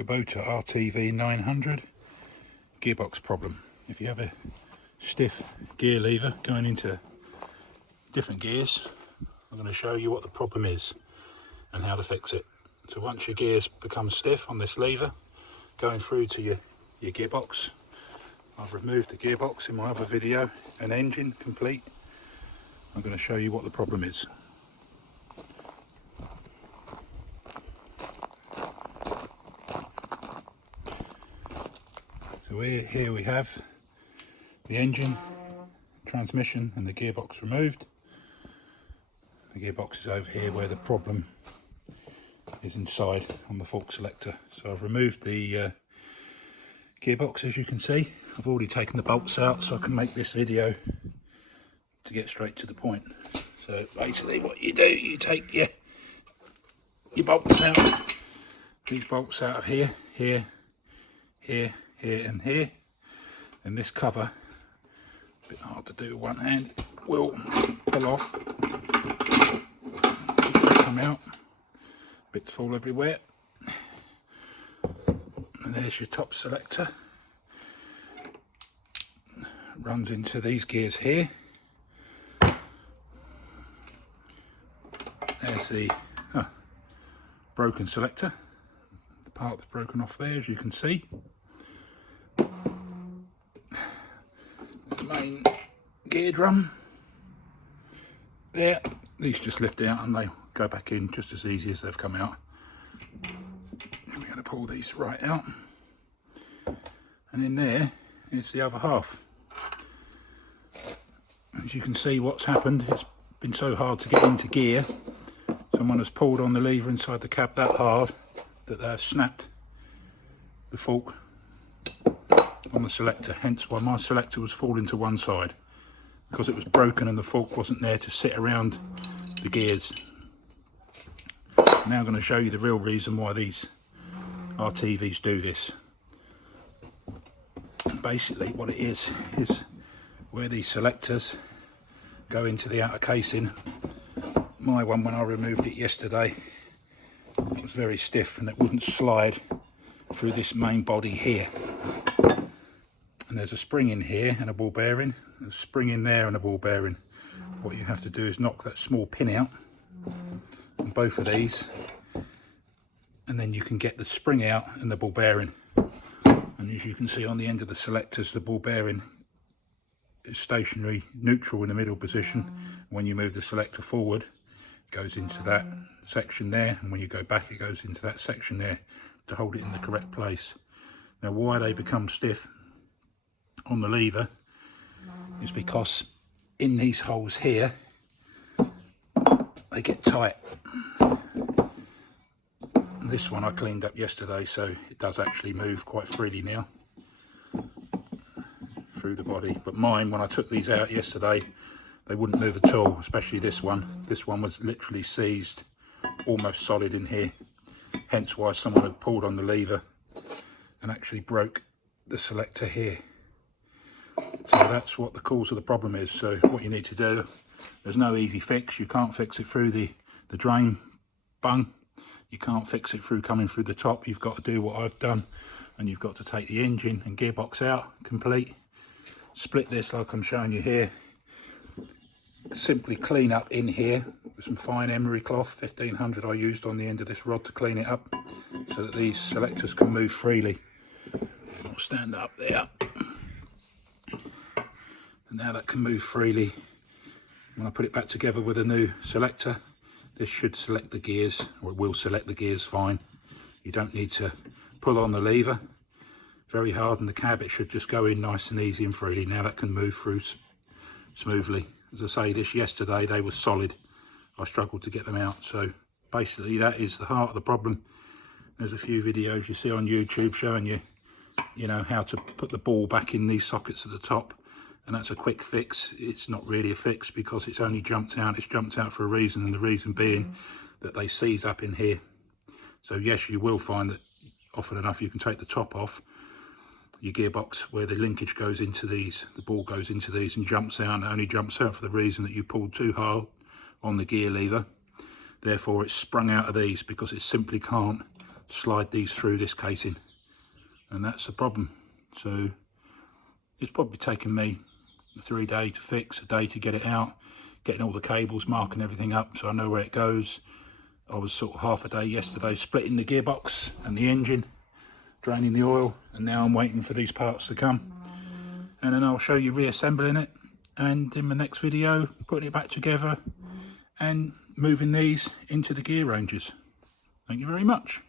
Kubota RTV 900 gearbox problem. If you have a stiff gear lever going into different gears, I'm going to show you what the problem is and how to fix it. So once your gears become stiff on this lever going through to your gearbox, I've removed the gearbox in my other video, an engine complete. I'm going to show you what the problem is. So here we have the engine, transmission and the gearbox removed. The gearbox is over here where the problem is inside on the fork selector. So I've removed the gearbox, as you can see. I've already taken the bolts out so I can make this video to get straight to the point. So basically what you do, you take your bolts out, these bolts out of here, here and here, and this cover, a bit hard to do with one hand, will pull off, come out, bits fall everywhere, and there's your top selector. Runs into these gears here. There's the broken selector, the part that's broken off there, as you can see. There's the main gear drum there. These just lift out and they go back in just as easy as they've come out. And we're going to pull these right out, and in there is the other half. As you can see, what's happened, it's been so hard to get into gear, someone has pulled on the lever inside the cab that hard that they have snapped the fork on the selector, hence why my selector was falling to one side, because it was broken and the fork wasn't there to sit around the gears. Now I'm going to show you the real reason why these RTVs do this. Basically what it is where these selectors go into the outer casing. My one, when I removed it yesterday, it was very stiff and it wouldn't slide through this main body here. And there's a spring in here and a ball bearing. There's a spring in there and a ball bearing. What you have to do is knock that small pin out on both of these, and then you can get the spring out and the ball bearing. And as you can see on the end of the selectors, the ball bearing is stationary neutral in the middle position. When you move the selector forward, it goes into that section there, and when you go back it goes into that section there to hold it in the correct place. Now why they become stiff on the lever is because in these holes here they get tight. This one I cleaned up yesterday, so it does actually move quite freely now through the body, but mine, when I took these out yesterday, they wouldn't move at all, especially this one. This one was literally seized, almost solid in here, hence why someone had pulled on the lever and actually broke the selector here. So that's what the cause of the problem is. So what you need to do, there's no easy fix. You can't fix it through the drain bung, you can't fix it through coming through the top. You've got to do what I've done, and you've got to take the engine and gearbox out complete, split this like I'm showing you here, simply clean up in here with some fine emery cloth, 1500 I used on the end of this rod to clean it up so that these selectors can move freely. I'll stand up there, and now that can move freely. When I put it back together with a new selector, this should select the gears, or it will select the gears fine. You don't need to pull on the lever very hard in the cab, it should just go in nice and easy and freely. Now that can move through smoothly. As I say, this yesterday they were solid, I struggled to get them out. So basically that is the heart of the problem. There's a few videos you see on YouTube showing you know how to put the ball back in these sockets at the top, and that's a quick fix. It's not really a fix because it's only jumped out. It's jumped out for a reason, and the reason being that they seize up in here. So yes, you will find that often enough you can take the top off your gearbox where the linkage goes into these, the ball goes into these and jumps out, and it only jumps out for the reason that you pulled too hard on the gear lever. Therefore it's sprung out of these because it simply can't slide these through this casing, and that's the problem. So it's probably taken me 3 days to fix, a day to get it out, getting all the cables, marking everything up so I know where it goes. I was sort of half a day yesterday splitting the gearbox and the engine, draining the oil, and now I'm waiting for these parts to come, and then I'll show you reassembling it, and in the next video putting it back together and moving these into the gear ranges. Thank you very much.